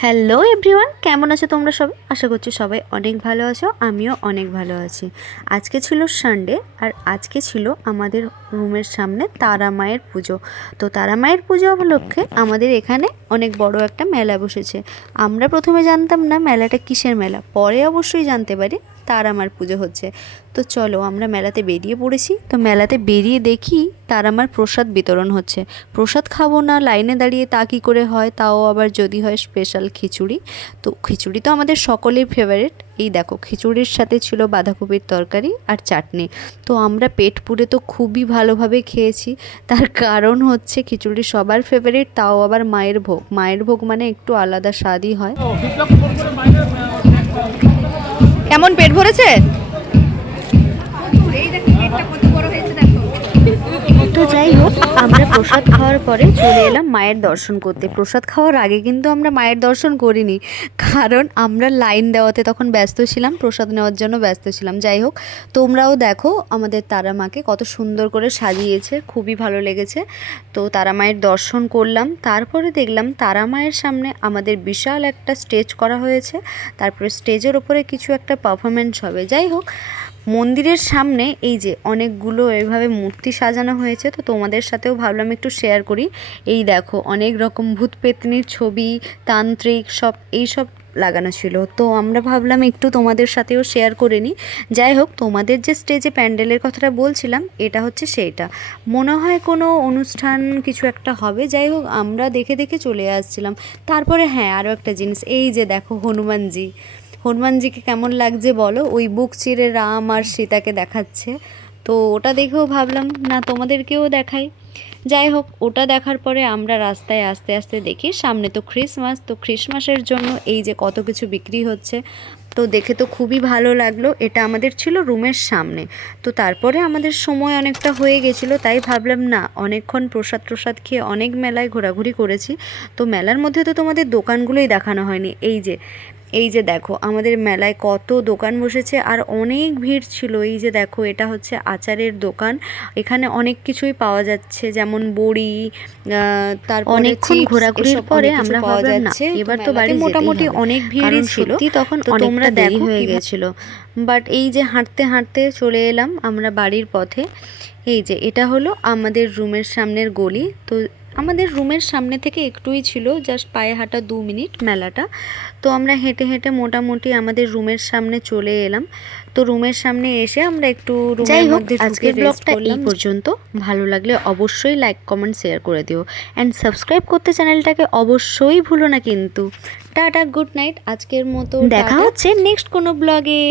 Hello everyone, কেমন আছো তোমরা সবাই? আশা করছি সবাই অনেক ভালো আছো, আমিও অনেক ভালো আছি। আজকে ছিল সানডে আর আজকে ছিল আমাদের রুমের সামনে তারা মায়ের পুজো। তো তারা মায়ের পুজো উপলক্ষে আমাদের এখানে অনেক বড় একটা মেলা বসেছে। আমরা প্রথমে জানতাম না মেলাটা কিসের মেলা, পরে অবশ্যই জানতে পারি তারা মার পুজো হচ্ছে। তো চলো আমরা মেলাতে বেরিয়ে পড়েছি। তো মেলাতে বেরিয়ে দেখি তারা মার প্রসাদ বিতরণ হচ্ছে। প্রসাদ খাবো না লাইনে দাঁড়িয়ে তা কী করে হয়, তাও আবার যদি হয় স্পেশাল খিচুড়ি। তো খিচুড়ি তো আমাদের সকলের ফেভারিট। এই দেখো খিচুড়ির সাথে ছিল বাঁধাকপির তরকারি আর চাটনি। তো আমরা পেট পুরে তো খুবই ভালোভাবে খেয়েছি। তার কারণ হচ্ছে খিচুড়ি সবার ফেভারিট, তাও আবার মায়ের ভোগ। মায়ের ভোগ মানে একটু আলাদা স্বাদই হয়। কেমন পেট ভরেছে? তো যাই হোক, আমরা প্রসাদ খাওয়ার পরে চলে এলাম মায়ের দর্শন করতে। প্রসাদ খাওয়ার আগে কিন্তু আমরা মায়ের দর্শন করিনি, কারণ আমরা লাইন দেওয়াতে তখন ব্যস্ত ছিলাম, প্রসাদ নেওয়ার জন্য ব্যস্ত ছিলাম। যাই হোক, তোমরাও দেখো আমাদের তারা মাকে কত সুন্দর করে সাজিয়েছে, খুবই ভালো লেগেছে। তো তারা মায়ের দর্শন করলাম, তারপরে দেখলাম তারা মায়ের সামনে আমাদের বিশাল একটা স্টেজ করা হয়েছে। তারপরে স্টেজের ওপরে কিছু একটা পারফরমেন্স হবে। যাই হোক, মন্দিরের সামনে এই যে অনেকগুলো এভাবে মূর্তি সাজানো হয়েছে। তো তোমাদের সাথেও ভাবলাম একটু শেয়ার করি। এই দেখো অনেক রকম ভূত পেতনির ছবি, তান্ত্রিক সব এইসব লাগানো ছিল। তো আমরা ভাবলাম একটু তোমাদের সাথেও শেয়ার করে নিই। যাই হোক, তোমাদের যে স্টেজে প্যান্ডেলের কথাটা বলছিলাম, এটা হচ্ছে সেইটা। মনে হয় কোনো অনুষ্ঠান কিছু একটা হবে। যাই হোক, আমরা দেখে দেখে চলে আসছিলাম। তারপরে হ্যাঁ, আরও একটা জিনিস, এই যে দেখো হনুমানজি। হনুমানজিকে কেমন লাগছে বলো? ওই বুক চিরে রাম আর সীতাকে দেখাচ্ছে। তো ওটা দেখেও ভাবলাম না তোমাদেরকেও দেখাই। যাই হোক, ওটা দেখার পরে আমরা রাস্তায় আস্তে আস্তে দেখি সামনে তো ক্রিসমাস। তো ক্রিসমাসের জন্য এই যে কত কিছু বিক্রি হচ্ছে, তো দেখে তো খুবই ভালো লাগলো। এটা আমাদের ছিল রুমের সামনে। তো তারপরে আমাদের সময় অনেকটা হয়ে গেছিলো, তাই ভাবলাম না অনেকক্ষণ প্রসাদ খেয়ে অনেক মেলায় ঘোরাঘুরি করেছি। তো মেলার মধ্যে তো তোমাদের দোকানগুলোই দেখানো হয়নি। এই যে দেখো আমাদের মেলায় কত দোকান বসেছে আর অনেক ভিড় ছিল। এই যে দেখো, এটা হচ্ছে আচারের দোকান। এখানে অনেক কিছুই পাওয়া যাচ্ছে, যেমন বড়ি, তারপরে অনেকক্ষণ ঘোরাঘুরির পরে আমরা পাওয়া যাচ্ছে। এবার তো বাড়ি মোটামুটি অনেক ভিড়ই ছিল তখন, তো তোমরা দেরি হয়ে গেছিলো। বাট এই যে হাঁটতে হাঁটতে চলে এলাম আমরা বাড়ির পথে। এই যে এটা হলো আমাদের রুমের সামনের গলি। তো আমাদের রুমের সামনে থেকে একটুই ছিল, জাস্ট পায়ে হাঁটা 2 মিনিট মেলাটা। তো আমরা হেঁটে হেঁটে মোটামুটি আমাদের রুমের সামনে চলে এলাম। তো রুমের সামনে এসে আমরা একটু রুমের মধ্যে আজকের ব্লগটা এই পর্যন্ত। ভালো লাগলে অবশ্যই লাইক কমেন্ট শেয়ার করে দিও, অ্যান্ড সাবস্ক্রাইব করতে চ্যানেলটাকে অবশ্যই ভুলো না কিন্তু। টাটা, গুড নাইট, আজকের মতো দেখা হচ্ছে নেক্সট কোনো ব্লগে।